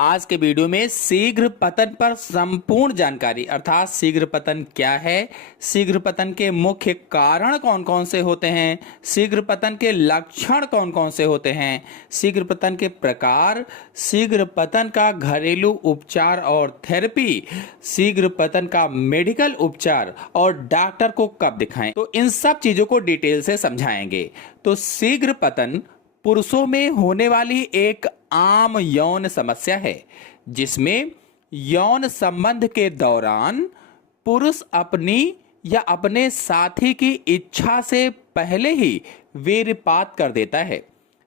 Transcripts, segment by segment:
आज के वीडियो में शीघ्र पतन पर संपूर्ण जानकारी अर्थात शीघ्र पतन क्या है, शीघ्र पतन के मुख्य कारण कौन कौन से होते हैं, शीघ्र पतन के लक्षण कौन कौन से होते हैं, शीघ्र पतन के प्रकार, शीघ्र पतन का घरेलू उपचार और थेरेपी, शीघ्र पतन का मेडिकल उपचार और डॉक्टर को कब दिखाएं, तो इन सब चीजों को डिटेल से समझाएंगे। तो शीघ्र पतन पुरुषों में होने वाली एक आम यौन समस्या है जिसमें यौन संबंध के दौरान पुरुष अपनी या अपने साथी की इच्छा से पहले ही वीर्यपात कर देता है।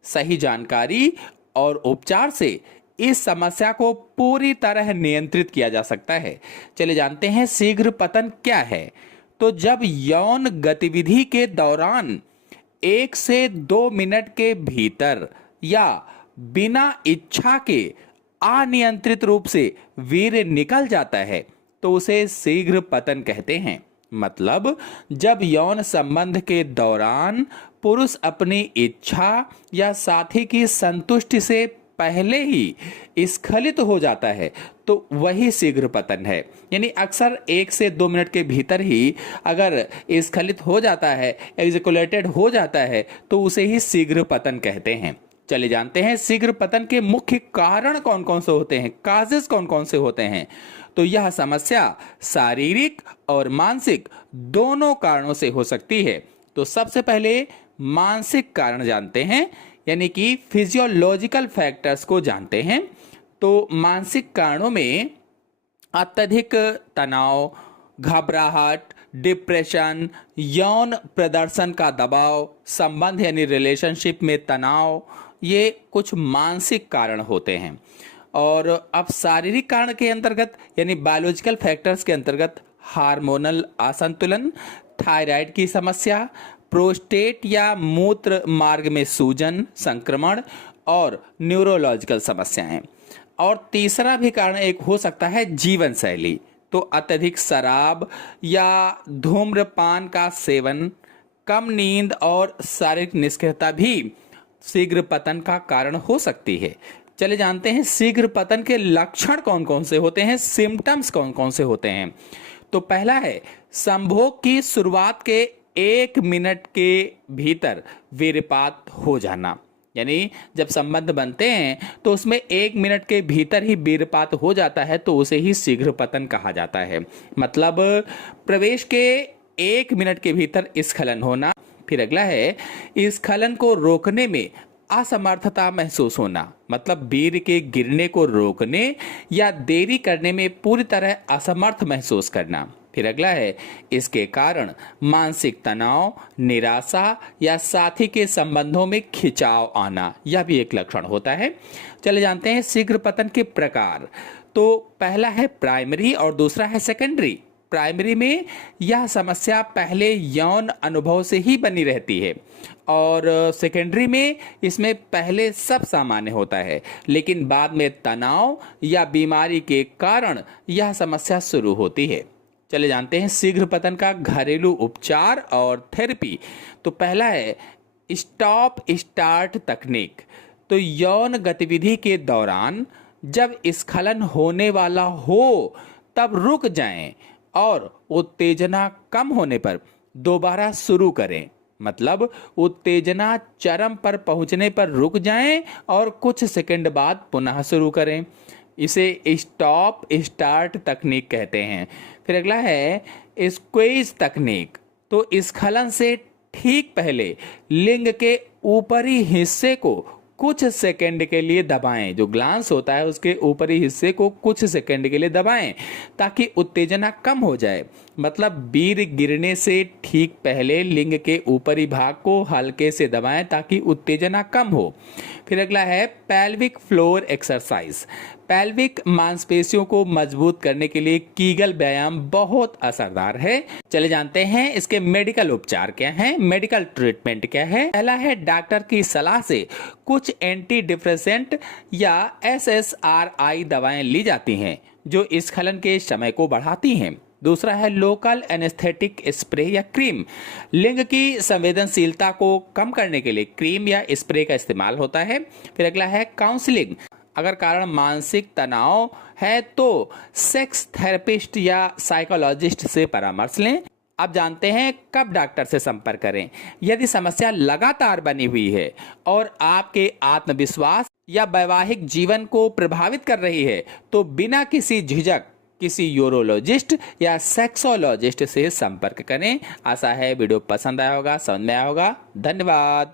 सही जानकारी और उपचार से इस समस्या को पूरी तरह नियंत्रित किया जा सकता है। चलिए जानते हैं शीघ्र पतन क्या है। तो जब यौन गतिविधि के दौरान 1 से 2 मिनट के भीतर या बिना इच्छा के अनियंत्रित रूप से वीर्य निकल जाता है तो उसे शीघ्र पतन कहते हैं। मतलब जब यौन संबंध के दौरान पुरुष अपनी इच्छा या साथी की संतुष्टि से पहले ही स्खलित हो जाता है तो वही शीघ्र पतन है। यानी अक्सर 1 से 2 मिनट के भीतर ही अगर स्खलित हो जाता है, एग्जैकुलेटेड हो जाता है तो उसे ही शीघ्र पतन कहते हैं। चलिए जानते हैं शीघ्र पतन के मुख्य कारण कौन कौन से होते हैं, काजेस कौन कौन से होते हैं। तो यह समस्या शारीरिक और मानसिक दोनों कारणों से हो सकती है। तो सबसे पहले मानसिक कारण जानते हैं, यानी कि फिजियोलॉजिकल फैक्टर्स को जानते हैं। तो मानसिक कारणों में अत्यधिक तनाव, घबराहट, डिप्रेशन, यौन प्रदर्शन का दबाव, संबंध यानी रिलेशनशिप में तनाव, ये कुछ मानसिक कारण होते हैं। और अब शारीरिक कारण के अंतर्गत यानी बायोलॉजिकल फैक्टर्स के अंतर्गत हार्मोनल असंतुलन, थायराइड की समस्या, प्रोस्टेट या मूत्र मार्ग में सूजन, संक्रमण और न्यूरोलॉजिकल समस्याएं। और तीसरा भी कारण एक हो सकता है जीवन शैली। तो अत्यधिक शराब या धूम्रपान का सेवन, कम नींद और शारीरिक निष्क्रियता भी शीघ्र पतन का कारण हो सकती है। चले जानते हैं शीघ्र पतन के लक्षण कौन कौन से होते हैं, सिम्टम्स कौन कौन से होते हैं। तो पहला है संभोग की शुरुआत के 1 मिनट के भीतर वीर्यपात हो जाना। यानी जब संबंध बनते हैं तो उसमें 1 मिनट के भीतर ही वीर्यपात हो जाता है तो उसे ही शीघ्र पतन कहा जाता है। मतलब प्रवेश के 1 मिनट के भीतर स्खलन होना। फिर अगला है स्खलन को रोकने में असमर्थता महसूस होना, मतलब वीर्य के गिरने को रोकने या देरी करने में पूरी तरह असमर्थ महसूस करना। फिर अगला है इसके कारण मानसिक तनाव, निराशा या साथी के संबंधों में खिंचाव आना, यह भी एक लक्षण होता है। चले जानते हैं शीघ्र पतन के प्रकार। तो पहला है प्राइमरी और दूसरा है सेकेंडरी। प्राइमरी में यह समस्या पहले यौन अनुभव से ही बनी रहती है और सेकेंडरी में इसमें पहले सब सामान्य होता है लेकिन बाद में तनाव या बीमारी के कारण यह समस्या शुरू होती है। चले जानते हैं शीघ्र पतन का घरेलू उपचार और थेरेपी। तो पहला है स्टॉप स्टार्ट तकनीक। तो यौन गतिविधि के दौरान जब स्खलन होने वाला हो तब रुक जाएं और उत्तेजना कम होने पर दोबारा शुरू करें। मतलब उत्तेजना चरम पर पहुंचने पर रुक जाएं और कुछ सेकंड बाद पुनः शुरू करें। इसे स्टॉप स्टार्ट तकनीक कहते हैं। फिर अगला है स्क्वीज तकनीक। तो स्खलन से ठीक पहले लिंग के ऊपरी हिस्से को कुछ सेकंड के लिए दबाएं। जो ग्लांस होता है उसके ऊपरी हिस्से को कुछ सेकंड के लिए दबाएं ताकि उत्तेजना कम हो जाए। मतलब वीर्य गिरने से ठीक पहले लिंग के ऊपरी भाग को हल्के से दबाएं ताकि उत्तेजना कम हो। फिर अगला है पेल्विक फ्लोर एक्सरसाइज। पेल्विक मांसपेशियों को मजबूत करने के लिए कीगल व्यायाम बहुत असरदार है। चले जानते हैं इसके मेडिकल उपचार क्या हैं, मेडिकल ट्रीटमेंट क्या है। पहला है डॉक्टर की सलाह से कुछ एंटी डिप्रेसेंट या SSRI दवाएं ली जाती हैं जो स्खलन के समय को बढ़ाती हैं। दूसरा है लोकल एनेस्थेटिक स्प्रे या क्रीम। लिंग की संवेदनशीलता को कम करने के लिए क्रीम या स्प्रे का इस्तेमाल होता है। फिर अगला है काउंसलिंग। अगर कारण मानसिक तनाव है तो सेक्स थेरेपिस्ट या साइकोलॉजिस्ट से परामर्श लें। अब जानते हैं कब डॉक्टर से संपर्क करें। यदि समस्या लगातार बनी हुई है और आपके आत्मविश्वास या वैवाहिक जीवन को प्रभावित कर रही है तो बिना किसी झिझक किसी यूरोलॉजिस्ट या सेक्सोलॉजिस्ट से संपर्क करें। आशा है वीडियो पसंद आया होगा, समझ में आया होगा। धन्यवाद।